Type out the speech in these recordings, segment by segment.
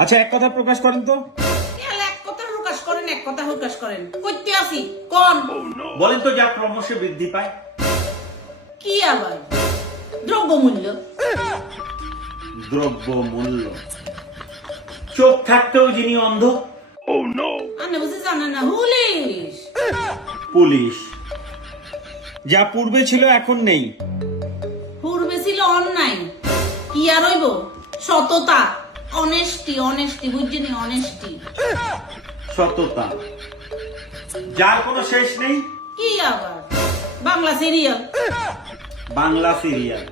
আচ্ছা, এক কথা প্রকাশ করেন তো। এক কথা প্রকাশ করেন, এক কথা প্রকাশ করেন। কইতে আসি কোন বলেন তো, যা ক্রমশ বৃদ্ধি পায়। কি আবার? দ্রব্যমূল্য। দ্রব্য মূল্য। চোখ থাকতেও যিনি অন্ধ। আপনি বুঝি জানেন না? পুলিশ। পুলিশ। যা পূর্বে ছিল এখন নেই। পূর্বে ছিল অন্যায়, কি আর হইব? সততা, অনেস্টি, অনেস্টি, বুঝছেন? অনেস্টি। সততা, যার কোনো শেষ নেই। কি আবার? বাংলা সিরিয়াল। বাংলা সিরিয়াল।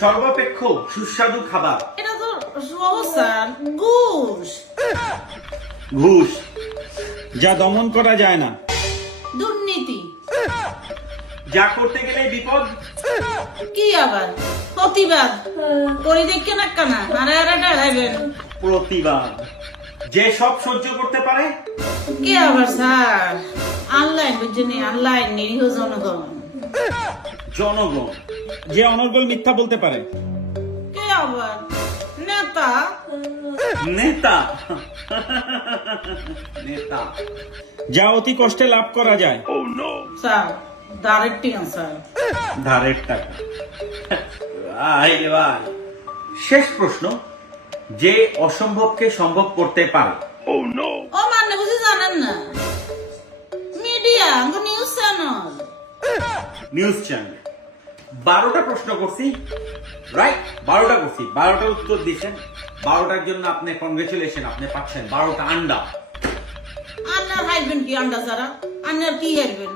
সর্বাপেক্ষ সুস্বাদু খাবার। এটা তো সহজ স্যার, ঘুষ। ঘুষ, যা দমন করা যায় না। দুর্নীতি। যা করতে গেলে বিপদ। কি আবার? প্রতিবাদ করি দেখে না কানা আরে আরে ডাইবেন। প্রতিবাদ, যে সব সহ্য করতে পারে। কি আবার স্যার? অনলাইন, বুঝছেন? অনলাইন নিরীহ জনগণ। জনগণ, যে অনর্গল মিথ্যা বলতে পারে। কে আবার? নেতা। নেতা। নেতা, যা অতি কষ্টে লাভ করা যায়। Sir direct answer. ধারের টাকা। ভাই রে ভাই। শেষ প্রশ্ন, যে অসম্ভবকে সম্ভব করতে পারে। ও মানে বুঝি জানেন না? Media, news channel. News channel. 12টা প্রশ্ন করছি, রাইট? 12টা করছি, 12টার উত্তর দিয়েছেন। 12টার জন্য আপনি কংগ্রেচুলেশন, আপনি পাচ্ছেন 12টা আন্ডা। আন্নার হাইবেন কি আন্ডা ছাড়া? আন্নার কি হারবেন?